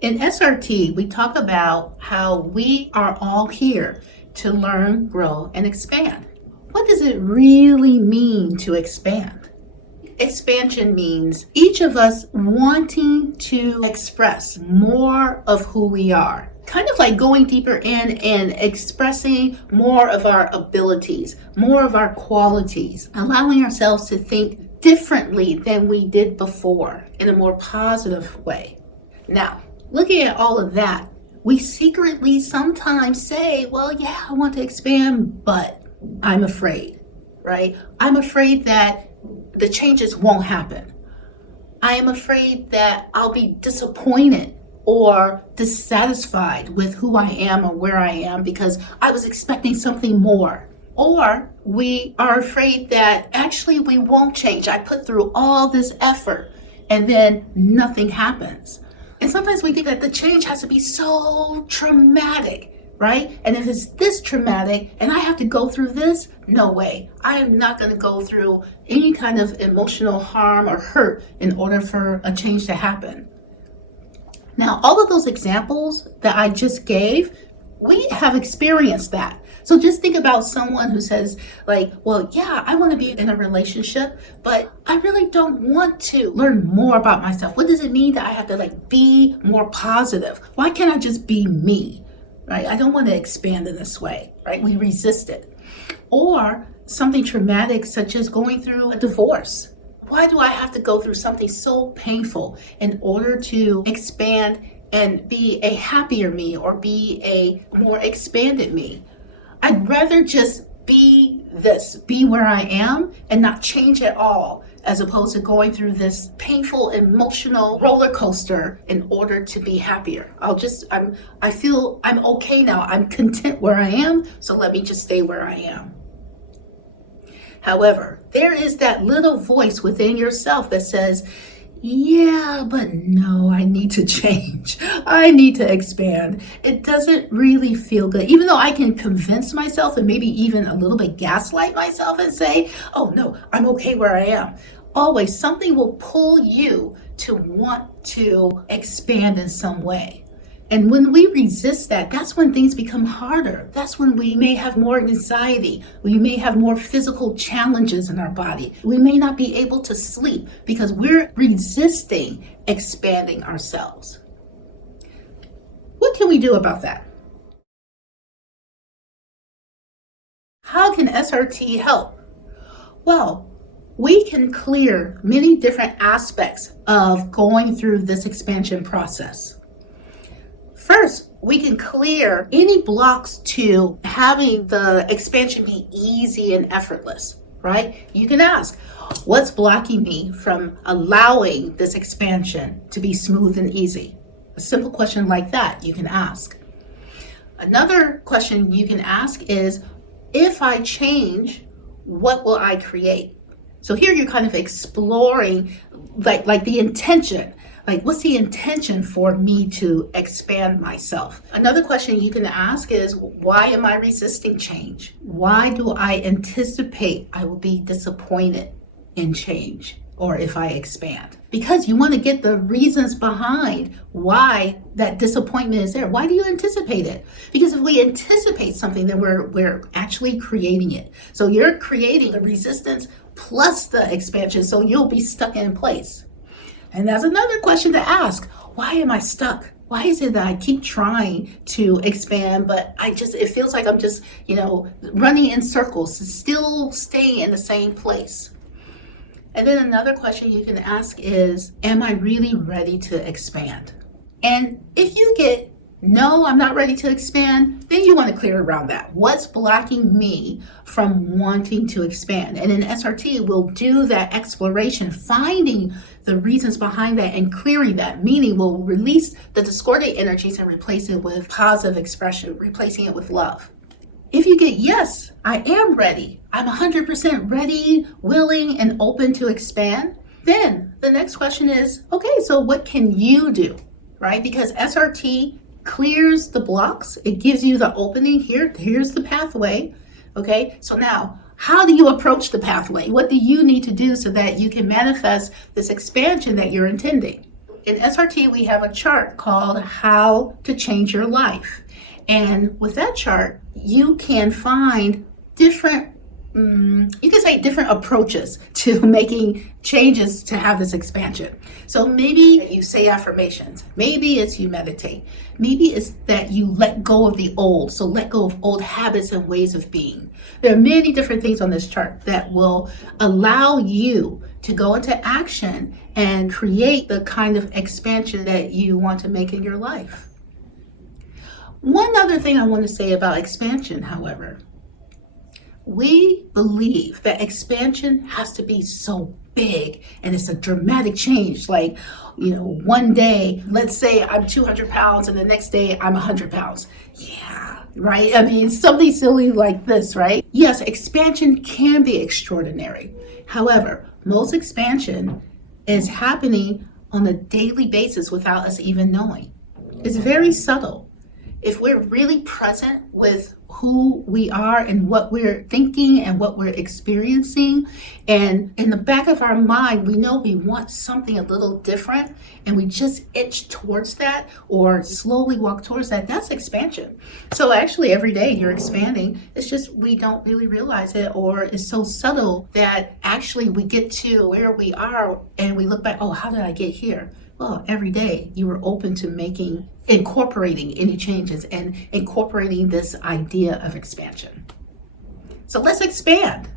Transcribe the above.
In SRT, we talk about how we are all here to learn, grow, and expand. What does it really mean to expand? Expansion means each of us wanting to express more of who we are. Kind of like going deeper in and expressing more of our abilities, more of our qualities, allowing ourselves to think differently than we did before in a more positive way. Now, looking at all of that, we secretly sometimes say, well, yeah, I want to expand, but I'm afraid, right? I'm afraid that the changes won't happen. I am afraid that I'll be disappointed or dissatisfied with who I am or where I am because I was expecting something more. Or we are afraid that actually we won't change. I put through all this effort and then nothing happens. And sometimes we think that the change has to be so traumatic, right? And if it's this traumatic and I have to go through this, no way. I am not going to go through any kind of emotional harm or hurt in order for a change to happen. Now, all of those examples that I just gave, we have experienced that. So just think about someone who says like, well, yeah, I want to be in a relationship, but I really don't want to learn more about myself. What does it mean that I have to like be more positive? Why can't I just be me, right? I don't want to expand in this way, right? We resist it. Or something traumatic such as going through a divorce. Why do I have to go through something so painful in order to expand and be a happier me or be a more expanded me? I'd rather just be where I am and not change at all, as opposed to going through this painful emotional roller coaster in order to be happier. I feel I'm okay now. I'm content where I am, so let me just stay where I am. However, there is that little voice within yourself that says, yeah, but no, I need to change. I need to expand. It doesn't really feel good. Even though I can convince myself and maybe even a little bit gaslight myself and say, oh no, I'm okay where I am. Always something will pull you to want to expand in some way. And when we resist that, that's when things become harder. That's when we may have more anxiety. We may have more physical challenges in our body. We may not be able to sleep because we're resisting expanding ourselves. What can we do about that? How can SRT help? Well, we can clear many different aspects of going through this expansion process. First, we can clear any blocks to having the expansion be easy and effortless, right? You can ask, what's blocking me from allowing this expansion to be smooth and easy? A simple question like that you can ask. Another question you can ask is, if I change, what will I create? So here you're kind of exploring like the intention. Like, what's the intention for me to expand myself? Another question you can ask is, why am I resisting change? Why do I anticipate I will be disappointed in change or if I expand? Because you want to get the reasons behind why that disappointment is there. Why do you anticipate it? Because if we anticipate something, then we're actually creating it. So you're creating the resistance plus the expansion, so you'll be stuck in place. And that's another question to ask. Why am I stuck? Why is it that I keep trying to expand, but it feels like I'm just, running in circles, still staying in the same place? And then another question you can ask is, am I really ready to expand? And if you get, no, I'm not ready to expand, then you want to clear around that. What's blocking me from wanting to expand? And in SRT, we'll do that exploration, finding the reasons behind that and clearing that, meaning we'll release the discordant energies and replace it with positive expression, replacing it with love. If you get, yes, I am ready, I'm 100% ready, willing, and open to expand, then the next question is, okay, so what can you do, right? Because SRT clears the blocks. It gives you the opening here. Here's the pathway. Okay, so now how do you approach the pathway? What do you need to do so that you can manifest this expansion that you're intending? in SRT, we have a chart called How to Change Your Life. And with that chart, you can find different different approaches to making changes to have this expansion. So maybe you say affirmations, maybe it's you meditate, maybe it's that you let go of the old, so let go of old habits and ways of being. There are many different things on this chart that will allow you to go into action and create the kind of expansion that you want to make in your life. One other thing I want to say about expansion, however, we believe that expansion has to be so big and it's a dramatic change. Like, one day, let's say I'm 200 pounds and the next day I'm 100 pounds. Yeah, right? I mean, something silly like this, right? Yes, expansion can be extraordinary. However, most expansion is happening on a daily basis without us even knowing. It's very subtle. If we're really present with who we are and what we're thinking and what we're experiencing, and in the back of our mind, we know we want something a little different, and we just itch towards that or slowly walk towards that, that's expansion. So actually every day you're expanding. It's just we don't really realize it, or it's so subtle that actually we get to where we are and we look back, oh, how did I get here? Well, every day you were open to incorporating any changes and incorporating this idea of expansion. So let's expand.